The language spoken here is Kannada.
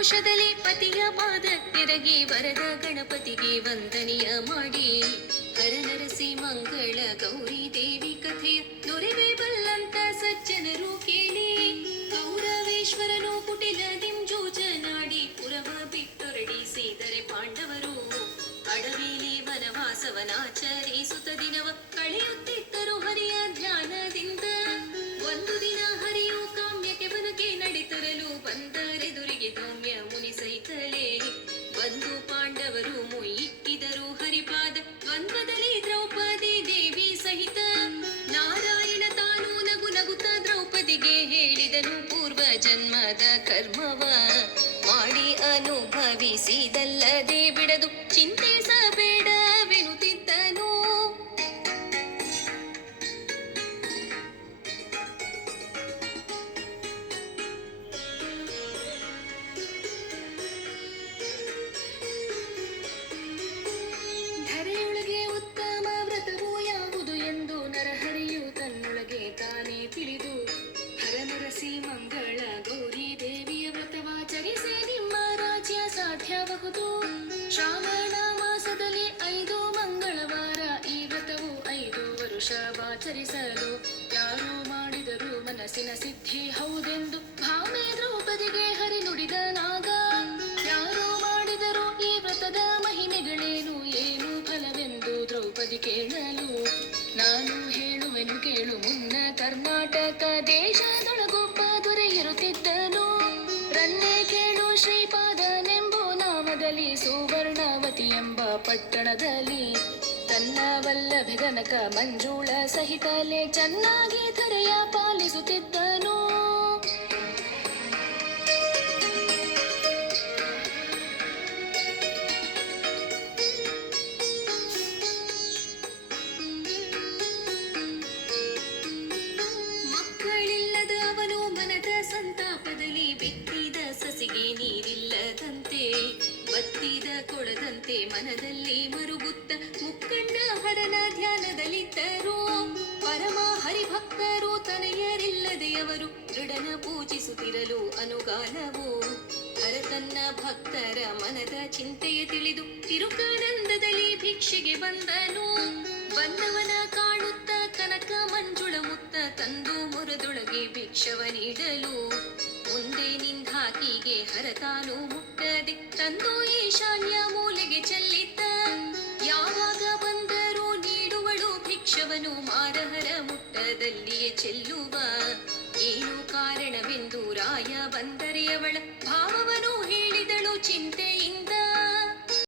ಸಂತೋಷದಲ್ಲಿ ಪತಿಯ ಪಾದಕ್ಕೆರಗಿ ವರದ ಗಣಪತಿಗೆ ವಂದನೆಯ ಮಾಡಿ ಹರನರಸಿ ಮಂಗಳ ಗೌರಿ ದೇವಿ ಕಥೆಯ ದೊರೆವೆ ಬಲ್ಲಂತ ಸಜ್ಜನರು ಕೇಳಿ ಗೌರವೇಶ್ವರನು ಕುಟಿಲದಿಂ ಜೂಜನಾಡಿ ಪುರವ ಬಿಟ್ಟೊರಡಿಸಿದರೆ ಪಾಂಡವರು ಅಡವಿಲಿ ವನವಾಸವನಾಚರಿಸುತ್ತ ದಿನವ ಕಳೆಯುತ್ತಿದ್ದರು ಹರಿಯ ಧ್ಯಾನದಿಂದ. ಒಂದು ದಿನ ಹರಿಯು ಕಾಮ್ಯಕ್ಕೆ ಬನಕೆ ನಡೆತರಲು ಬಂದರೆದುರಿಗೆ ಗೌಮ್ಯ ಮುನಿ ಸಹಿತಲೇ ಬಂದು ಪಾಂಡವರು ಮುಯ್ಯಿಕ್ಕಿದರು ಹರಿಪಾದ ದ್ವಂದ್ವದಲ್ಲಿ ದ್ರೌಪದಿ ದೇವಿ ಸಹಿತ. ನಾರಾಯಣ ತಾನು ನಗು ನಗುತ್ತ ದ್ರೌಪದಿಗೆ ಹೇಳಿದನು ಪೂರ್ವ ಜನ್ಮದ ಕರ್ಮವ ಮಾಡಿ ಅನುಭವಿಸಿದಲ್ಲದೆ ಬಿಡದು ಚಿಂತಿಸಬೇಡವೆನುತ್ತಿದ್ದನು. ಧರೆಯೊಳಗೆ ಉತ್ತಮ ವ್ರತವು ಯಾವುದು ಎಂದು ನರಹರಿಯು ತನ್ನೊಳಗೆ ತಾನೇ ತಿಳಿದು ಹರನರಸಿ ಮಂಗಳ ಗೌರಿ ದೇವಿಯ ವ್ರತವಾಚರಿಸಿ ನಿಮ್ಮ ರಾಜ್ಯ ಸಾಧ್ಯಬಹುದು. ಶ್ರಾವಣ ಮಾಸದಲ್ಲಿ 5 ಮಂಗಳವಾರ ಈ ವ್ರತವು 5 ವರುಷವಾಚರಿಸಲು ಯಾರು ಮಾಡಿದರೂ ಮನಸ್ಸಿನ ಸಿದ್ಧಿ ಹೌದೆಂದು ಭಾಮೆ ದ್ರೌಪದಿಗೆ ಹರಿ ನುಡಿದನಾಗ. ಯಾರು ಮಾಡಿದರೂ ಈ ವ್ರತದ ಮಹಿಮೆಗಳೇನು ಏನು ಫಲವೆಂದು ದ್ರೌಪದಿ ಕೇಳಲು ನಾನು ಹೇಳುವೆನು ಕೇಳು. ಮುನ್ನ ಕರ್ನಾಟಕ ದೇಶದೊಳಗೊಬ್ಬ ದೊರೆ ಇರುತ್ತಿದ್ದನು. ರನ್ನೇ ಕೇಳು ಶ್ರೀಪಾದನೆಂಬೋ ನಾಮದಲ್ಲಿ ಸುವರ್ಣವತಿ ಎಂಬ ಪಟ್ಟಣದಲ್ಲಿ ತನ್ನ ವಲ್ಲಭೆ ಗನಕ ಮಂಜುಳ ಸಹಿತಲೇ ಚೆನ್ನಾಗಿ ಧರೆಯ ಪಾಲಿಸುತ್ತಿದ್ದನು. ಮಕ್ಕಳಿಲ್ಲದ ಅವನು ಮನದ ಸಂತಾಪದಲ್ಲಿ ಬಿತ್ತಿದ ಸಸಿಗೆ ನೀರಿಲ್ಲದಂತೆ ಬತ್ತಿದ ಕೊಳದಂತೆ ಮನದಲ್ಲಿ ಮರುಗುತ್ತ ಮುಕ್ಕಣ್ಣ ಹರನ ಧ್ಯಾನದಲ್ಲಿದ್ದರು. ಪರಮ ಹರಿಭಕ್ತರು ತನಯರಿಲ್ಲದೆಯವರು ದೃಢನ ಪೂಜಿಸುತ್ತಿರಲು ಅನುಗಾಲವು ಹರ ತನ್ನ ಭಕ್ತರ ಮನದ ಚಿಂತೆಯ ತಿಳಿದು ತಿರುಕಾನಂದದಲ್ಲಿ ಭಿಕ್ಷೆಗೆ ಬಂದನು. ಬಂದವನ ಕಾಣುತ್ತ ಕನಕ ಮಂಜುಳ ಮುತ್ತ ತಂದು ಮೊರದೊಳಗೆ ಭಿಕ್ಷವ ನೀಡಲು ಮುಂದೆ ನಿಂದಾಕಿಗೆ ಹರ ತಾನು ಮುಟ್ಟದೆ ತಂದು ಈಶಾನ್ಯ ಮೂಲೆಗೆ ಚೆಲ್ಲಿದ್ದ. ಯಾವಾಗ ಬಂದರೂ ನೀಡುವಳು ಭಿಕ್ಷವನು ಮಾರಹರ ಮುಟ್ಟದಲ್ಲಿಯೇ ಚೆಲ್ಲುವ. ಏನು ಕಾರಣವೆಂದು ರಾಯ ಬಂದರೆ ಅವಳ ಭಾವವನು ಹೇಳಿದಳು ಚಿಂತೆ